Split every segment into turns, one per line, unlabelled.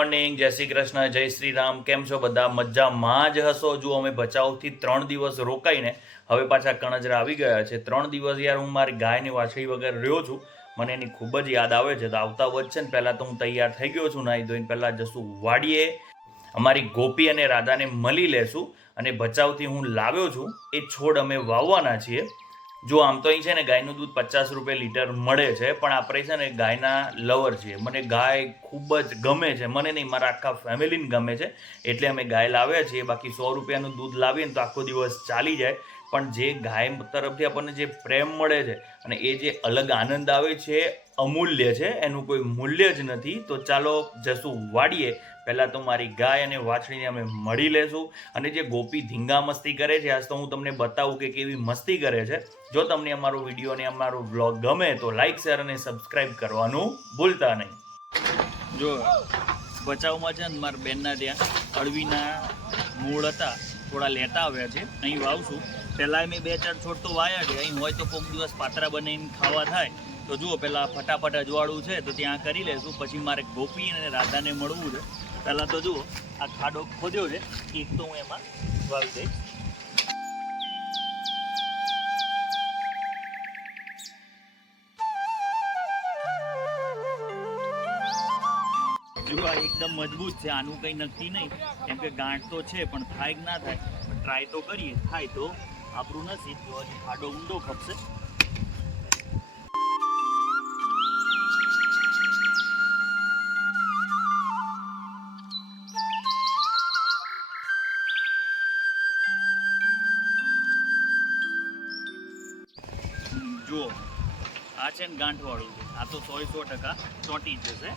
Morning, જય શ્રી કૃષ્ણ, જય શ્રી રામ. કેમ છો બધા? મજામાં જ હશો? જો અમે ભચાઉથી ત્રણ દિવસ રોકાઈને હવે પાછા કણજરા આવી ગયા છે. ત્રણ દિવસ યાર હું મારી ગાયની વાછડી વગર રહ્યો છું. મને એની ખૂબ જ યાદ આવે છે. તો આવતા વચ્ચે ને પહેલાં તો હું તૈયાર થઈ ગયો છું નાહી ધોઈને. પહેલાં જશું વાડીએ અમારી ગોપી અને રાધાને મળી લેશું અને ભચાઉથી હું લાવ્યો છું. એ છોડ અમે વાવવાના છીએ. જો આમ તો અહીં છે ને ગાયનું દૂધ પચાસ રૂપિયા લીટર મળે છે, પણ આપણે છે ને ગાયના લવર છીએ. મને ગાય ખૂબ જ ગમે છે. મને નહીં, મારા આખા ફેમિલીને ગમે છે. એટલે અમે ગાય લાવ્યા છીએ. બાકી સો રૂપિયાનું દૂધ લાવીએ ને તો આખો દિવસ ચાલી જાય. પણ જે ગાય તરફથી આપણને જે પ્રેમ મળે છે અને એ જે અલગ આનંદ આવે છે, અમૂલ્ય છે, એનું કોઈ મૂલ્ય જ નથી, તો ચાલો જશું વાડીએ પહેલાં તો મારી ગાય અને વાછડીને અમે મળી લેશું. અને જે ગોપી ધીંગા મસ્તી કરે છે, આજ તો હું તમને બતાવું કે કેવી મસ્તી કરે છે. જો તમને અમારો વીડિયો અને અમારો બ્લોગ ગમે તો લાઇક શેર અને સબસ્ક્રાઇબ કરવાનું ભૂલતા નહીં. જો, બચાવમાં છે ને મારા બેનના ત્યાં અળવીના મૂળ હતા, થોડા લેતા આવ્યા છે. અહીં વાવશું. પહેલાં મેં બે ચાર છોડ તો વાયા છે. અહીં હોય તો કોઈક દિવસ પાતરા બનાવીને ખાવા થાય. તો જુઓ, પહેલાં ફટાફટ અજવાળું છે, તો ત્યાં કરી લેશું. પછી મારે ગોપી અને રાધાને મળવું છે. પહેલાં તો જુઓ, આ ખાડો ખોદ્યો છે. એક તો હું એમાં વાવી દઈશ. જો આ એકદમ મજબૂત છે. આનું કંઈ નક્કી નહીં. કેમ કે ગાંઠ તો છે, પણ થાય કે ના થાય? ટ્રાય તો કરીએ. થાય તો આપણું નથી. જો ખાડો ઊંડો ખપશે. આ છે ને છે. આ તો સો સો ટકા ચોંટી જશે.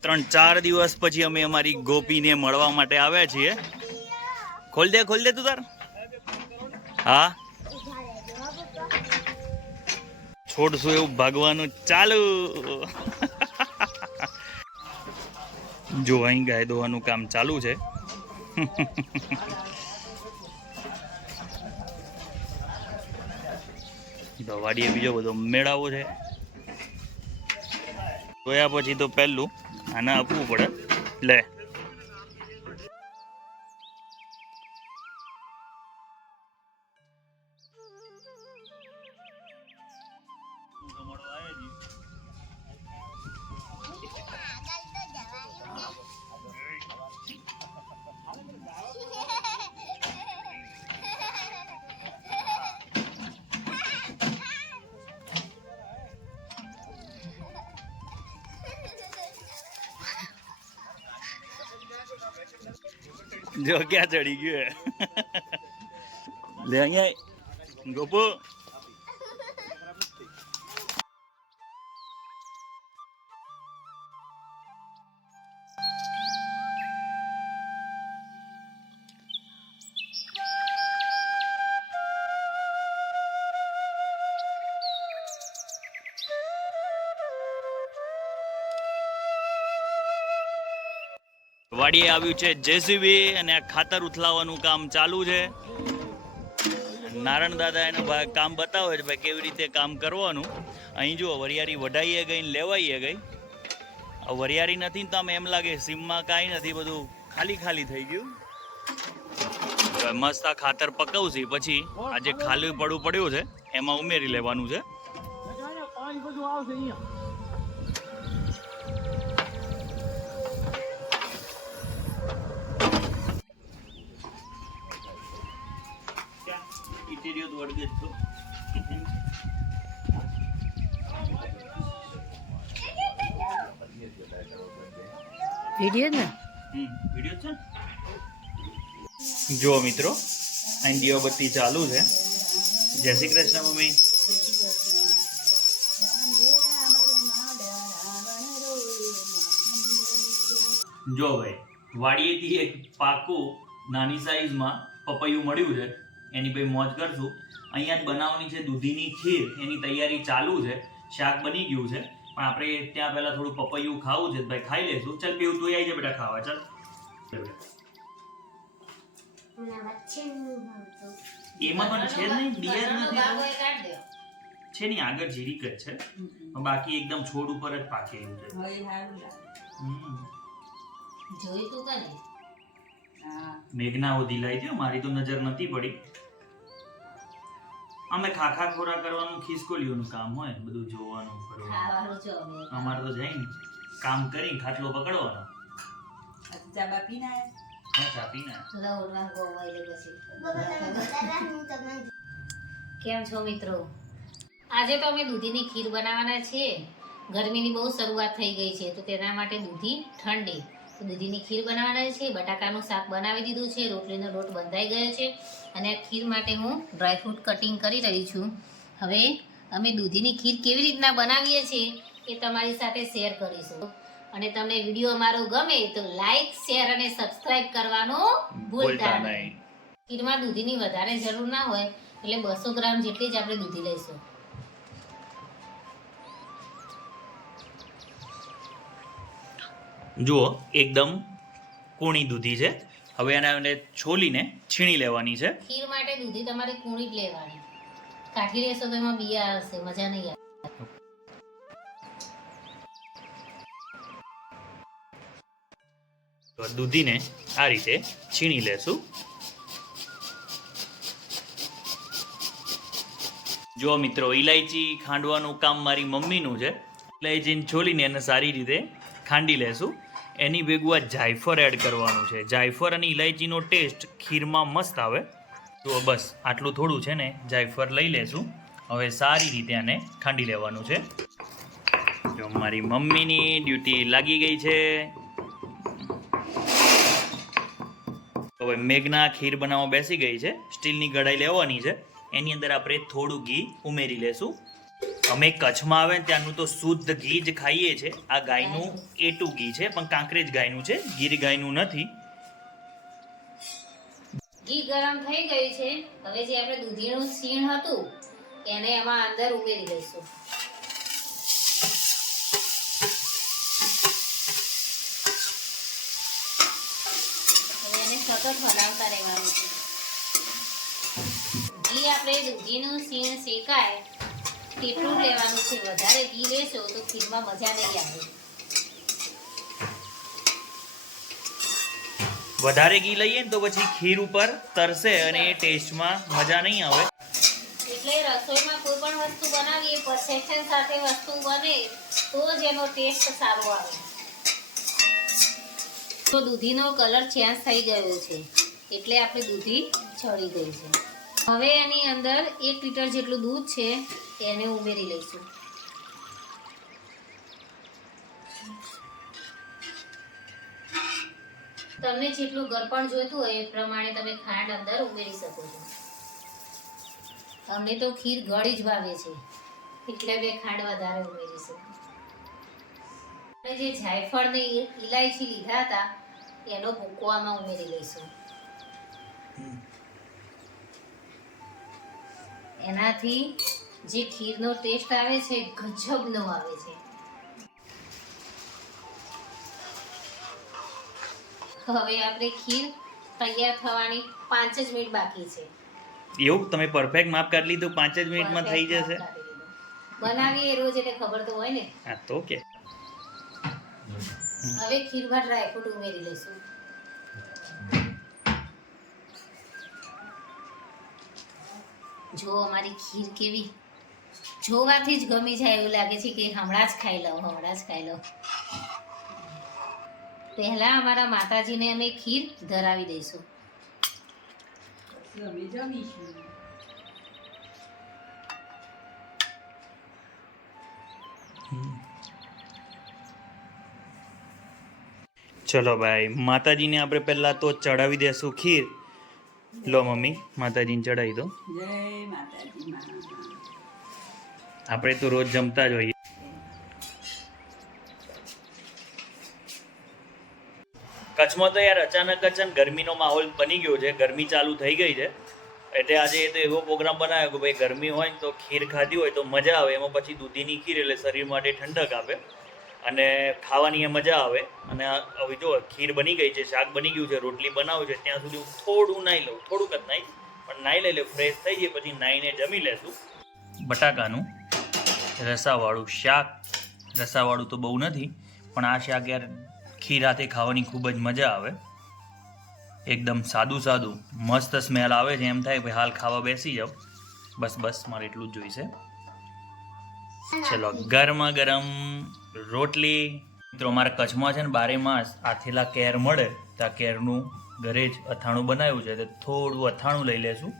ત્રણ ચાર દિવસ પછી અમે અમારી ગોપીને મળવા માટે આવ્યા છીએ. ખોલ દે ખોલ દે તું તાર. હા? છોડશું એવું ભાગવાનું ચાલુ. જો અહીં ગાય દોવાનું કામ ચાલુ છે. દવાડીએ બીજો બધો મેળાવો છે. જોયા પછી તો પહેલું આને આપવું પડે. લે. જો ક્યાં ચડી ગયો હે? લે અહીંયા ગોપુ વાડીએ આવ્યું છે જેસીબી અને આ ખાતર ઉથલાવવાનું કામ ચાલુ છે. નારણ દાદા એનું ભાઈ કામ બતાવે છે ભાઈ કેવી રીતે કામ કરવાનું. અહીં જુઓ વરિયારી વઢાઈએ ગઈ ને લેવાઈએ ગઈ. વરિયારી નથી ને તો આમ એમ લાગે સીમમાં કાંઈ નથી, બધું ખાલી ખાલી થઈ ગયું. મસ્ત આ ખાતર પકવશી, પછી આ જે ખાલી પડવું પડ્યું છે, એમાં ઉમેરી લેવાનું છે. ઇન્ટિરિયર વળગે છો. વીડિયો ને? હમ વીડિયો છે જો મિત્રો અહીં દીવાબત્તી ચાલુ છે. જય શ્રી કૃષ્ણ મમ્મી. જો ભાઈ વાડીએથી એક પાકું નાની સાઈઝમાં પપૈયું મળ્યું છે. એની ભાઈ મોજ કરશું. અહીંયા જ બનાવવાની છે દૂધીની ખીર એની તૈયારી ચાલુ છે. શાક બની ગયું છે. પણ આપણે ત્યાં પહેલા થોડું પપૈયું ખાવું છે. ભાઈ ખાઈ લેશું. ચાલ પેવું તું આવી જાય બેટા ખાવા. ચાલ. એમાં પણ છે જ નહીં. બિયર નથી છે નહીં. આગળ જીરીક જ છે. બાકી એકદમ છોડ ઉપર જ પાકે એવું છે. જોઈ તું કને મેઘના ઓધી લાવી દો મારી તો નજર નથી પડી. અમે ખાખા ખોરા કરવાનું ખિસકોલીઓનું કામ હોય બધું જોવાનું ફરવાનું. અમારે તો જઈને કામ કરી ખાટલો પકડવાનો. ચા પીને
કેમ છો મિત્રો? આજે તો અમે દૂધીની ખીર બનાવવાના છીએ. ગરમીની બહુ શરૂઆત થઈ ગઈ છે તો તેના માટે દૂધી ઠંડી. દૂધીની ખીર બનાવવાના છે. બટાકાનું શાક બનાવી દીધું છે. રોટલીનો લોટ બંધાઈ ગયો છે અને ખીર માટે હું ડ્રાયફ્રૂટ કટિંગ કરી રહી છું. હવે અમે દૂધીની ખીર કેવી રીતના બનાવીએ છીએ એ તમારી સાથે શેર કરીશું. અને તમને વીડિયો અમારો ગમે તો લાઈક શેર અને સબસ્ક્રાઇબ કરવાનું ભૂલતા નહીં. ખીરમાં દૂધીની વધારે જરૂર ના હોય એટલે બસો ગ્રામ જેટલી જ આપણે દૂધી લઈશું.
જુઓ એકદમ કૂણી દૂધી છે. હવે એને છોલીને છીણી લેવાની છે. ખીર માટે દૂધી તમારે કૂણી જ લેવાની. કાઠી લેશો તો એમાં બિયા આવશે મજા નહીં આવે. તો દૂધીને આ રીતે છીણી લેશું. જો મિત્રો ઇલાયચી ખાંડવાનું કામ મારી મમ્મીનું છે. ઇલાયચીને છોલીને એને સારી રીતે ખાંડી લેશું. એની ભેગું આ જાયફળ એડ કરવાનું છે. જાયફળ અને ઇલાયચીનો ટેસ્ટ ખીરમાં મસ્ત આવે. તો બસ આટલું થોડું છે ને, જાયફળ લઈ લેશું. હવે સારી રીતે આને ખાંડી લેવાનું છે. જો મારી મમ્મીની ડ્યુટી લાગી ગઈ છે. હવે મેઘના ખીર બનાવવા બેસી ગઈ છે. સ્ટીલની કઢાઈ લેવાની છે. એની અંદર આપણે થોડું ઘી ઉમેરી લેશું. અમે કચ્છમાં આવે ત્યાંનું તો શુદ્ધ ઘી જ ખાઈએ છે. આ ગાયનું એટું ઘી છે, પણ કાંકરેજ ગાયનું છે, ગીર ગાયનું નથી.
ઘી ગરમ થઈ ગયું છે. હવે જે આપણે દૂધીનું સીણ હતું, એને એમાં અંદર ઉમેરી દઈશું. એને સતત હલાવતા રહેવાનું છે. ઘી આપણે દૂધીનું સીણ શેકાય તેટલું લેવાનું છે. વધારે ઘી લેશો તો ખીરમાં મજા નહીં આવે.
વધારે ઘી લઈએ ને તો પછી ખીર ઉપર તરસે અને એ ટેસ્ટમાં મજા નહીં આવે.
એટલે રસોઈમાં કોઈ પણ વસ્તુ બનાવીએ પરફેક્શન સાથે વસ્તુ બને તો જ એનો ટેસ્ટ સારો આવે. તો દૂધીનો કલર ચેન્જ થઈ ગયો છે. એટલે આપણી દૂધી ચડી ગઈ છે. હવે એની અંદર એક લીટર જેટલું દૂધ છે. એને ઉમેરી લઈશું. તમને જેટલું ગરપણ જોઈતું હોય એ પ્રમાણે તમે ખાંડ અંદર ઉમેરી શકો છો. અમને તો ખીર ગળી જ ભાવે છે. એટલે બે ખાંડ વધારે ઉમેરીશું અને જે જાયફળ ને ઇલાયચી લીધા હતા એનો ભૂકો આમાં ઉમેરી લઈશું. એનાથી જે ખીરનો ટેસ્ટ આવે છે ગજબનો આવે છે. હવે આપણે ખીર તૈયાર થવાની પાંચ જ મિનિટ બાકી છે.
એવું? તમે પરફેક્ટ માપ કાઢી લીધું? પાંચ જ મિનિટમાં થઈ જશે?
બનાવીએ રોજ એટલે ખબર તો હોય ને. હા તો કે. હવે ખીરમાં ડ્રાયફ્રૂટ ઉમેરી લઈશું. જો અમારી ખીર કેવી જોવાથી જ ગમી જાય એવું લાગે છે કે હમણાં જ ખાઈ લઉં હમણાં જ ખાઈ લઉં. પહેલા અમારા માતાજીને અમે ખીર ધરાવી દઈશું.
ચલો ભાઈ માતાજીને આપણે પહેલા તો ચડાવી દેશું ખીર. લો મમ્મી માતાજીને ચડાવી દો. આપણે તો રોજ જમતા જ હોઈએ. કચ્છમાં તો યાર અચાનક અચાનક ગરમીનો માહોલ બની ગયો છે. ગરમી ચાલુ થઈ ગઈ છે. એટલે આજે એ તો એવો પ્રોગ્રામ બનાવ્યો કે ભાઈ ગરમી હોય ને તો ખીર ખાધી હોય તો મજા આવે. એમાં પછી દૂધીની ખીર એટલે શરીર માટે ઠંડક આપે. અને ખાવાની એ મજા આવે. અને હવે જો ખીર બની ગઈ છે, શાક બની ગયું છે, રોટલી બનાવું છે, ત્યાં સુધી હું થોડું નાહી લઉં. થોડુંક જ નાઈ. પણ નાહી લઈ લે ફ્રેશ થઈ જાય પછી નાહીને જમી લેશું. બટાકાનું. રસાવાળું શાક. રસાવાળું તો બહુ નથી, પણ આ શાક યાર ખીરાતે ખાવાની ખૂબ જ મજા આવે. એકદમ સાદું સાદું, મસ્ત સ્મેલ આવે છે, એમ થાય ભાઈ હાલ ખાવા બેસી જાઓ બસ બસ, મારે એટલું જ જોઈશે. ચલો, ગરમા ગરમ રોટલી. મિત્રો અમારા કચ્છમાં છે ને બારે માસ આથેલા કેર મળે, તો આ કેરનું ઘરે જ અથાણું બનાવ્યું છે તો થોડું અથાણું લઈ લેશું.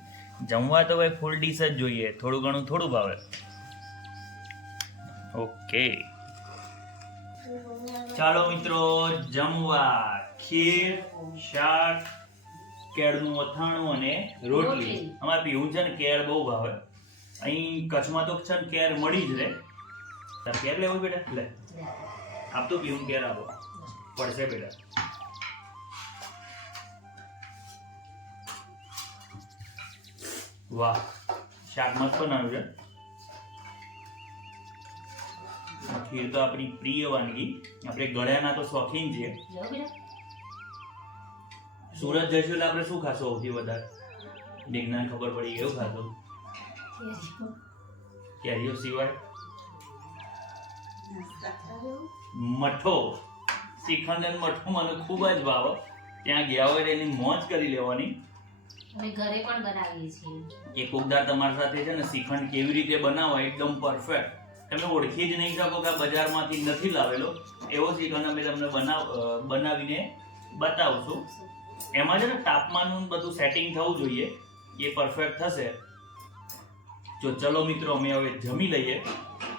જમવા તો ભાઈ ફૂલ ડીશ જ જોઈએ, થોડું ઘણું થોડું ભાવે. ઓકે. ચાલો મિત્રો જમવા ખીર શાક કેળનું અથાણું અને રોટલી. અમારે પીવું છે ને કેળ બહુ ભાવે. અહીં કચ્છમાં તો છે ને કેર મળી જ રહે. તારે કેર લેવું બેટા? લે. આપ તો પીવું કેર આપો. પડશે બેટા. વાહ શાક મસ્ત બનાવ્યું છે. ખીર તો આપણી પ્રિય વાનગી આપણે ગળ્યાના તો શોખીન છે સુરત જઈશું એટલે આપણે શું ખાશું સૌથી વધારે? વિજ્ઞાન ખબર પડી એવું ખાશું કેરીઓ સિવાય? મઠો. શ્રીખંડ અને મઠો મને ખૂબ જ ભાવે. ત્યાં ગયા હોય એની મોજ કરી લેવાની.
અમે ઘરે પણ બનાવીએ છીએ.
એક ઉગદાર તમારી સાથે છે ને શ્રીખંડ કેવી રીતે બનાવવા એકદમ પરફેક્ટ તમે ઓળખી જ નહીં શકો કે આ બજારમાંથી નથી લાવેલો. એવો શ્રીખંડ અમે તમને બનાવ બનાવીને બતાવશું. એમાં છે ને તાપમાનનું બધું સેટિંગ થવું જોઈએ. એ પરફેક્ટ થશે. જો ચલો મિત્રો, અમે હવે જમી લઈએ.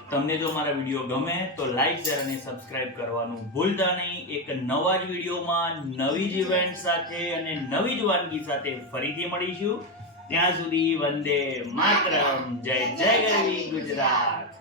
તમને જો મારા વીડિયો ગમે તો લાઈક શેર અને સબસ્ક્રાઇબ કરવાનું ભૂલતા નહીં. એક નવા જ વિડીયોમાં નવી જ ઇવેન્ટ સાથે અને નવી જ વાનગી સાથે ફરીથી મળીશું. ત્યાં સુધી વંદે માતરમ. જય જય ગરવી ગુજરાત.